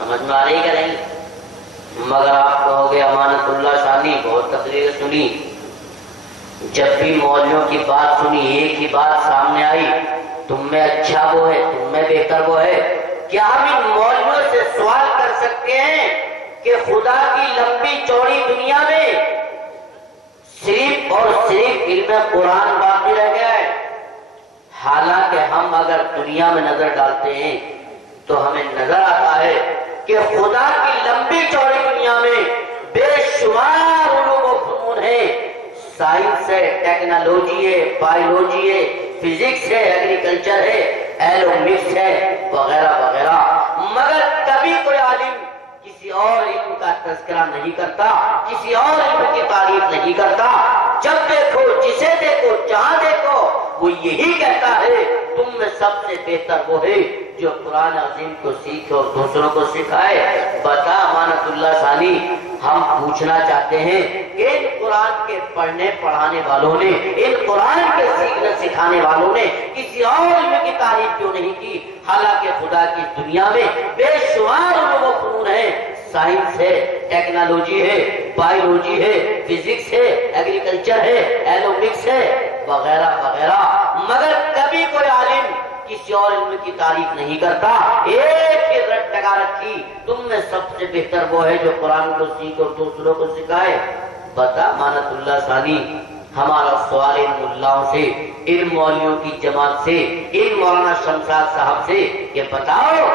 سمجھ میں آ رہی کہ نہیں؟ مگر آپ کہو گے امانت اللہ ثانی بہت تقریر سنی، جب بھی مولویوں کی بات سنی ایک ہی بات سامنے آئی، تم میں اچھا وہ ہے، تم میں بہتر وہ ہے۔ کیا ہم ان مولویوں سے سوال کر سکتے ہیں کہ خدا کی لمبی چوڑی دنیا میں صرف اور صرف علم قرآن باقی رہ گیا ہے؟ حالانکہ ہم اگر دنیا میں نظر ڈالتے ہیں تو ہمیں نظر آتا ہے کہ خدا کی لمبی چوڑی دنیا میں بے شمار علوم و فنون ہیں، سائنس ہے، ٹیکنالوجی ہے، بایولوجی ہے، فزکس ہے، ایگریکلچر ہے، ایرومکس ہے، وغیرہ وغیرہ، مگر کبھی کوئی عالم کسی اور علم کا تذکرہ نہیں کرتا، کسی اور علم کی تعریف نہیں کرتا۔ جب دیکھو، جسے دیکھو، جہاں دیکھو، وہ یہی کہتا ہے تم میں سب سے بہتر وہ ہے جو قرآن عظیم کو سیکھے اور دوسروں کو سکھائے۔ بتا امانت اللہ ثانی، ہم پوچھنا چاہتے ہیں کہ ان قرآن کے پڑھنے پڑھانے والوں نے، ان قرآن کے سیکھنے سکھانے والوں نے کسی اور علم کی تعریف کیوں نہیں کی؟ حالانکہ خدا کی دنیا میں بے شمار علوم و فنون ہیں، سائنس ہے، ٹیکنالوجی ہے، بایولوجی ہے، فزکس ہے، ایگریکلچر ہے، ایرومکس ہے، وغیرہ وغیرہ، مگر کبھی کوئی عالم کسی اور علم کی تعریف نہیں کرتا۔ ایک ہی رٹ لگا رکھی، تم میں سب سے بہتر وہ ہے جو قرآن کو سیکھ اور دوسروں کو سکھائے۔ بتا امانت اللہ ثانی، ہمارا سوال ان ملاؤں سے، ان مولویوں کی جماعت سے، ان مولانا شمشاد صاحب سے، یہ بتاؤ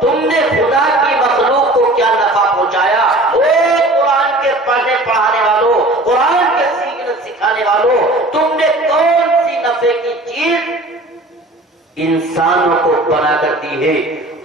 تم نے خدا کی مخلوق کو کیا نفع پہنچایا؟ او قرآن کے پڑھنے پڑھانے والوں، قرآن کے سیکھنے سکھانے والوں، تم نے کون سی نفع کی چیز انسانوں کو بنا کر دی ہے؟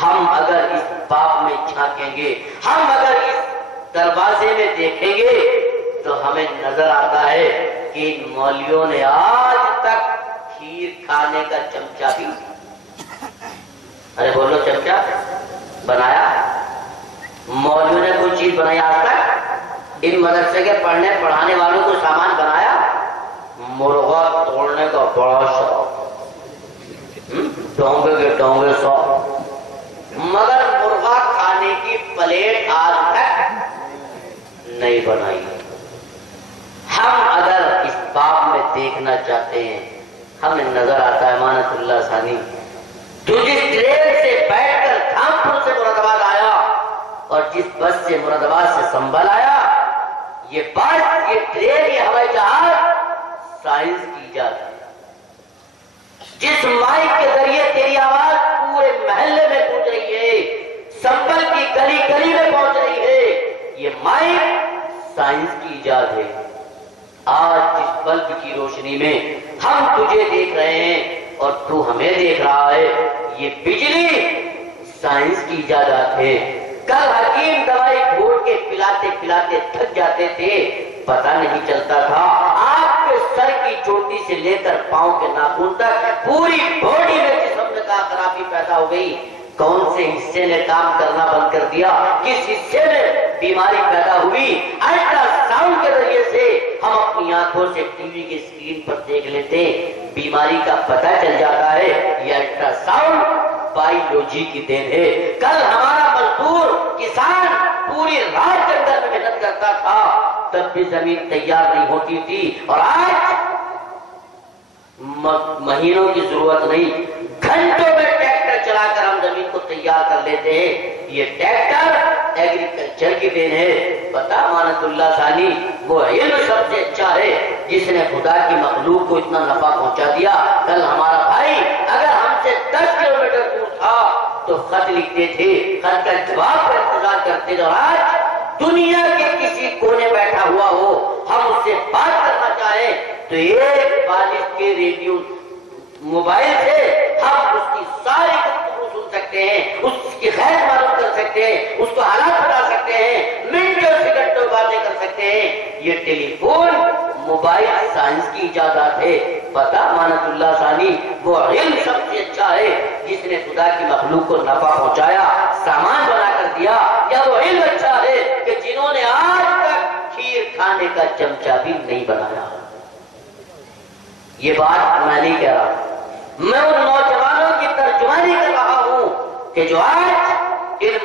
ہم اگر اس باب میں جھانکیں گے، ہم اگر اس دروازے میں دیکھیں گے تو ہمیں نظر آتا ہے کہ ان مولویوں نے آج تک کھیر کھانے کا چمچہ بھی، ارے بولو، چمچہ بنایا؟ مولویوں نے کوئی چیز بنائی آج تک؟ ان مدرسے کے پڑھنے پڑھانے والوں کو سامان بنایا؟ مرغا توڑنے کا بڑا شوق، ڈونگے کے ڈونگے سو، مگر مرغا کھانے کی پلیٹ آج تک نہیں بنائی۔ ہم اگر اس باب میں دیکھنا چاہتے ہیں، ہمیں نظر آتا ہے امانت اللہ ثانی، تو جس ٹرین سے بیٹھ کر دھامپور سے مراد آباد آیا اور جس بس سے مراد آباد سے سنبھل آیا، یہ بس، یہ ٹرین، یہ ہوائی جہاز سائنس کی ایجاد ہے۔ جس مائک کے ذریعے تیری آواز پورے محلے میں پہنچ رہی ہے، سنبل کی گلی گلی میں پہنچ رہی ہے، یہ مائک سائنس کی ایجاد ہے۔ آج جس بلب کی روشنی میں ہم تجھے دیکھ رہے ہیں اور تو ہمیں دیکھ رہا ہے، یہ بجلی سائنس کی ایجادات ہے۔ کل حکیم دوائی گھوڑ کے پلاتے پلاتے تھک جاتے تھے، پتہ نہیں چلتا تھا، آپ کے سر کی چوٹی سے لے کر پاؤں کے ناخن تک پوری باڈی میں جسم میں کا خرابی پیدا ہو گئی۔ کون سے حصے نے کام کرنا بند کر دیا، کس حصے میں بیماری پیدا ہوئی؟ الٹرا ساؤنڈ کے ذریعے سے ہم اپنی آنکھوں سے ٹی وی کی اسکرین پر دیکھ لیتے، بیماری کا پتہ چل جاتا ہے۔ یہ الٹرا ساؤنڈ بایولوجی کی دین ہے۔ کل ہمارا مزدور کسان پوری رات جنگل میں محنت کرتا تھا، تب بھی زمین تیار نہیں ہوتی تھی، اور آج مہینوں کی ضرورت نہیں، گھنٹوں میں ٹریکٹر چلا کر ہم زمین کو تیار کر لیتے ہیں۔ یہ ٹریکٹر ایگریکلچر کی دین ہے۔ پتہ امانت اللہ ثانی، وہ علم سب سے اچھا ہے جس نے خدا کی مخلوق کو اتنا نفع پہنچا دیا۔ کل ہمارا بھائی اگر ہم سے 10 کلومیٹر دور تھا تو خط لکھتے تھے، خط کا جواب کا انتظار کرتے تھے، اور آج دنیا کے کسی کونے بیٹھا ہوا ہو، ہم اس سے بات کرنا چاہیں تو ایک بالغ کے ریڈیو موبائل سے ہم اس کی ساری گفتگو سن سکتے ہیں، اس کی خیر معلوم کر سکتے ہیں، اس کو حالات بتا سکتے ہیں، منٹوں سیکنڈوں باتیں کر سکتے ہیں۔ یہ ٹیلی فون، موبائل سائنس کی ایجادات ہے۔ پتہ امانت اللہ ثانی، وہ علم سب سے اچھا ہے جس نے خدا کی مخلوق کو نفع پہنچایا، سامان بنا کر دیا، یا وہ علم اچھا ہے کہ جنہوں نے آج تک کھیر کھانے کا چمچہ بھی نہیں بنایا؟ یہ بات میں نہیں کہہ رہا، میں ان نوجوانوں کی ترجمانی کر رہا ہوں کہ جو آج علم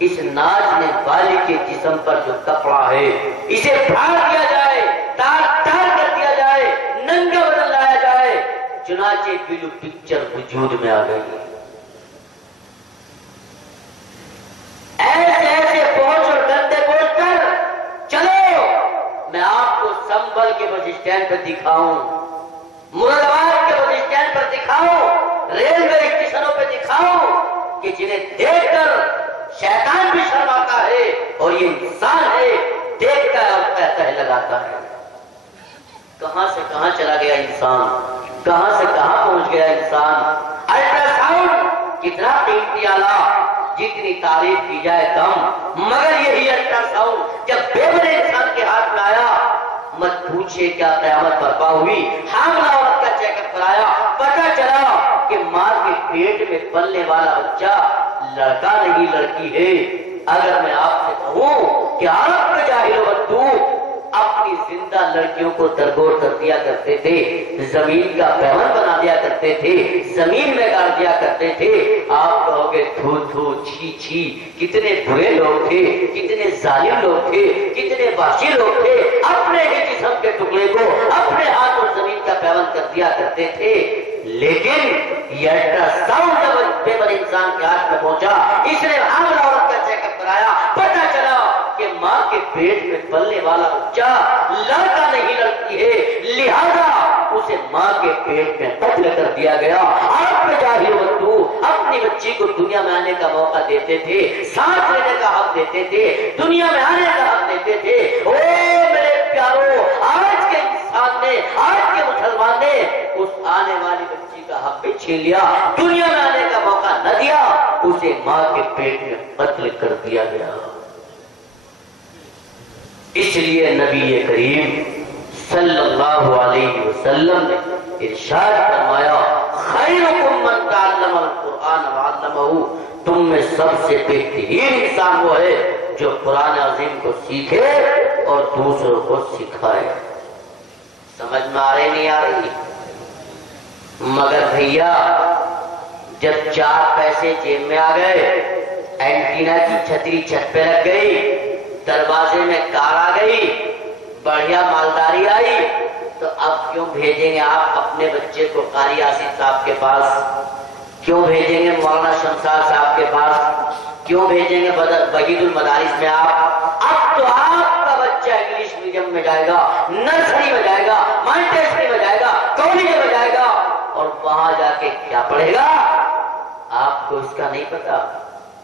اس ناچنے والی کے جسم پر جو کپڑا ہے اسے پھاڑ دیا جائے، تار تار کر دیا جائے، ننگا بدل لایا جائے، چنانچہ بلو پکچر وجود میں آ گئی۔ ایسے ایسے پہنچ اور گندے بول کر چلو میں آپ کو سنبھل کے بس اسٹینڈ پر دکھاؤں، مراد آباد کے بس اسٹینڈ پر دکھاؤں، ریلوے اسٹیشنوں پہ دکھاؤں کہ جنہیں دیکھ کر شیطان بھی شرماتا ہے اور یہ انسان ہے دیکھتا ہے اور کہتا لگاتا ہے۔ کہاں سے کہاں چلا گیا انسان، کہاں سے کہاں پہنچ گیا انسان۔ الٹرا ساؤنڈ کتنا قیمتی آلہ، جتنی تعریف کی جائے کم، مگر یہی الٹرا ساؤنڈ جب بے بڑے انسان کے ہاتھ میں آیا، مت پوچھے کیا قیامت برپا ہوئی۔ حاملہ عورت کا چیک اپ کرایا، پتہ چلا کہ ماں کے پیٹ میں پلنے والا بچہ لڑکا نہیں لڑکی ہے۔ اگر میں آپ سے کہوں کہ عرب کے جاہل بدو اپنی زندہ لڑکیوں کو درگور کر دیا کرتے تھے، زمین کا پیون بنا دیا کرتے تھے، زمین میں گاڑ دیا کرتے تھے، آپ کہو گے تھو تھو چھی چھی، کتنے برے لوگ تھے، کتنے ظالم لوگ تھے، کتنے وحشی لوگ تھے، اپنے ہی جسم کے ٹکڑے کو اپنے ہاتھ اور زمین کا پیون کر دیا کرتے تھے۔ لیکن یہ الٹرا ساؤنڈ جب بے بڑے انسان کے ہاتھ میں پہنچا، اس نے حاملہ عورت کا چیک اپ کرایا، پتہ چلا کہ ماں کے پیٹ میں پلنے والا بچہ لڑکا نہیں لڑکی ہے، لہذا اسے ماں کے پیٹ میں قتل کر دیا گیا۔ آپ جاہل بدو اپنی بچی کو دنیا میں آنے کا موقع دیتے تھے، سانس لینے کا حق دیتے تھے، دنیا میں آنے کا حق دیتے تھے۔ او میرے پیارو، آج کے انسان نے، آج کے مسلمان نے اس آنے والی بچی کا حق بھی چھین لیا، دنیا میں آنے کا موقع نہ دیا، اسے ماں کے پیٹ میں قتل کر دیا گیا۔ اس لیے نبی کریم صلی اللہ علیہ وسلم نے ارشاد فرمایا، خیرکم من تعلم القرآن وعلمہ، تم میں سب سے بہترین انسان وہ ہے جو قرآن عظیم کو سیکھے اور دوسروں کو سکھائے۔ سمجھ میں آ رہی نہیں آ رہی؟ مگر بھیا جب 4 پیسے جیب میں آ گئے، اینٹینا کی چھتری چھت پہ رکھ گئی، دروازے میں کار آ گئی، بڑھیا مالداری آئی، تو اب کیوں بھیجیں گے آپ اپنے بچے کو قاری آصف صاحب کے پاس؟ کیوں بھیجیں گے مولانا شمشاد صاحب کے پاس؟ کیوں بھیجیں گے وحید المدارس میں آپ؟ اب تو آپ کا بچہ انگلش میڈیم میں جائے گا، نرسری میں جائے گا، مانٹیسری میں جائے گا، کالج میں جائے گا، اور وہاں جا کے کیا پڑھے گا آپ کو اس کا نہیں پتا۔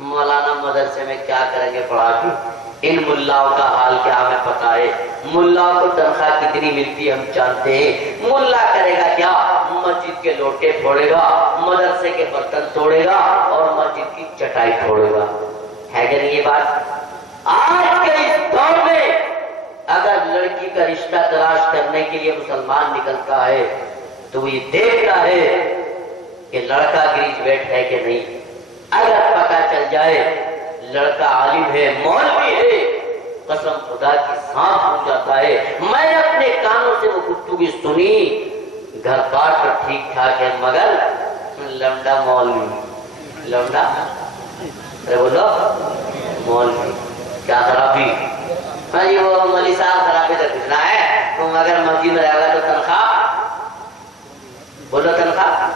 مولانا مدرسے میں کیا کریں گے پڑھا کے؟ ان ملاؤں کا حال کیا ہمیں پتا ہے؟ ملاؤں کو تنخواہ کتنی ملتی ہے ہم جانتے ہیں۔ ملا کرے گا کیا؟ مسجد کے لوٹے پھوڑے گا، مدرسے کے برتن توڑے گا اور مسجد کی چٹائی پھوڑے گا۔ ہے کہ نہیں یہ بات؟ آج کے اس دور میں اگر لڑکی کا رشتہ تلاش کرنے کے لیے مسلمان نکلتا ہے تو وہ یہ دیکھتا ہے کہ لڑکا گریجویٹ ہے کہ نہیں۔ اگر پتہ چل جائے لڑکا عالم ہے، مولوی ہے، قسم خدا کی سانس ہو جاتا ہے۔ میں نے اپنے کانوں سے وہ گفتگو سنی، گھر بار تو ٹھیک ٹھاک ہے مگر لمڈا مولوی، لمڈا بولو مولوی کیا خرابی؟ ہاں جی وہ مولوی صاحب خرابی کا کچھ نہ ہے، مگر مسجد میں رہے گا تو تنخواہ، بولو تنخواہ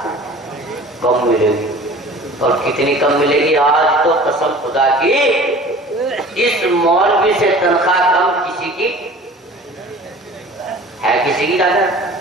کم ملے گی۔ اور کتنی کم ملے گی؟ آج تو قسم خدا کی اس مولوی سے تنخواہ کم کسی کی ہے؟ کسی کی طاقت